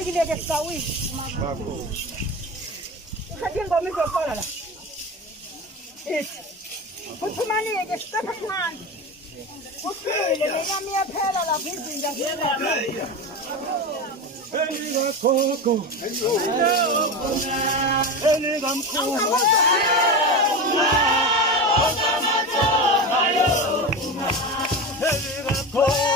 Sikilekesawi. Ukhathi ingoma izoqala la. Uthumani ke stepha phansi. Uphile lenyama iyaphela lapha izinja ziyela. Engakhokho. Engamkhulu. Engakhokho.